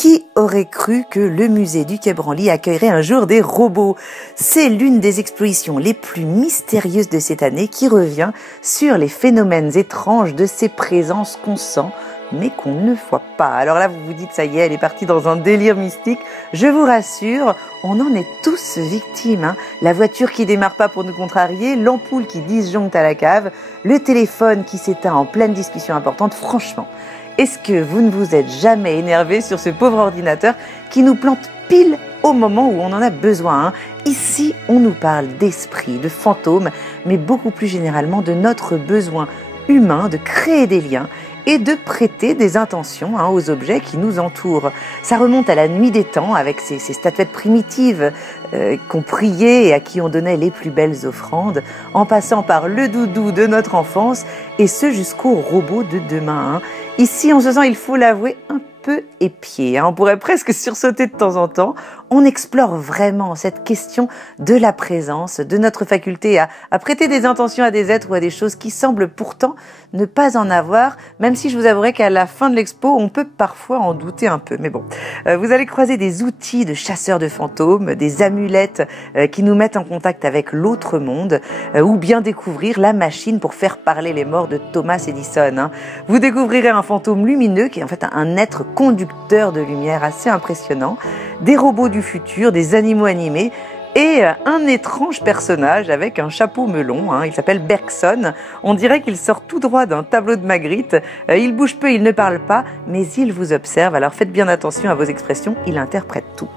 Qui aurait cru que le musée du Quai Branly accueillerait un jour des robots? C'est l'une des expositions les plus mystérieuses de cette année qui revient sur les phénomènes étranges de ces présences qu'on sent mais qu'on ne voit pas. Alors là, vous vous dites, ça y est, elle est partie dans un délire mystique. Je vous rassure, on en est tous victimes. La voiture qui démarre pas pour nous contrarier, l'ampoule qui disjoncte à la cave, le téléphone qui s'éteint en pleine discussion importante. Franchement, est-ce que vous ne vous êtes jamais énervé sur ce pauvre ordinateur qui nous plante pile au moment où on en a besoin? Ici, on nous parle d'esprit, de fantômes, mais beaucoup plus généralement de notre besoin humain de créer des liens et de prêter des intentions aux objets qui nous entourent. Ça remonte à la nuit des temps avec ces statuettes primitives qu'on priait et à qui on donnait les plus belles offrandes, en passant par le doudou de notre enfance et ce jusqu'au robot de demain. Ici, on se sent, il faut l'avouer, un peu épié. On pourrait presque sursauter de temps en temps. On explore vraiment cette question de la présence, de notre faculté à prêter des intentions à des êtres ou à des choses qui semblent pourtant ne pas en avoir, même si je vous avouerai qu'à la fin de l'expo, on peut parfois en douter un peu. Mais bon, vous allez croiser des outils de chasseurs de fantômes, des amulettes qui nous mettent en contact avec l'autre monde, ou bien découvrir la machine pour faire parler les morts de Thomas Edison. Vous découvrirez un fantôme lumineux qui est en fait un être conducteur de lumière assez impressionnant, des robots du futur, des animaux animés et un étrange personnage avec un chapeau melon. Il s'appelle Bergson. On dirait qu'il sort tout droit d'un tableau de Magritte. Il bouge peu, il ne parle pas, mais il vous observe. Alors faites bien attention à vos expressions, il interprète tout.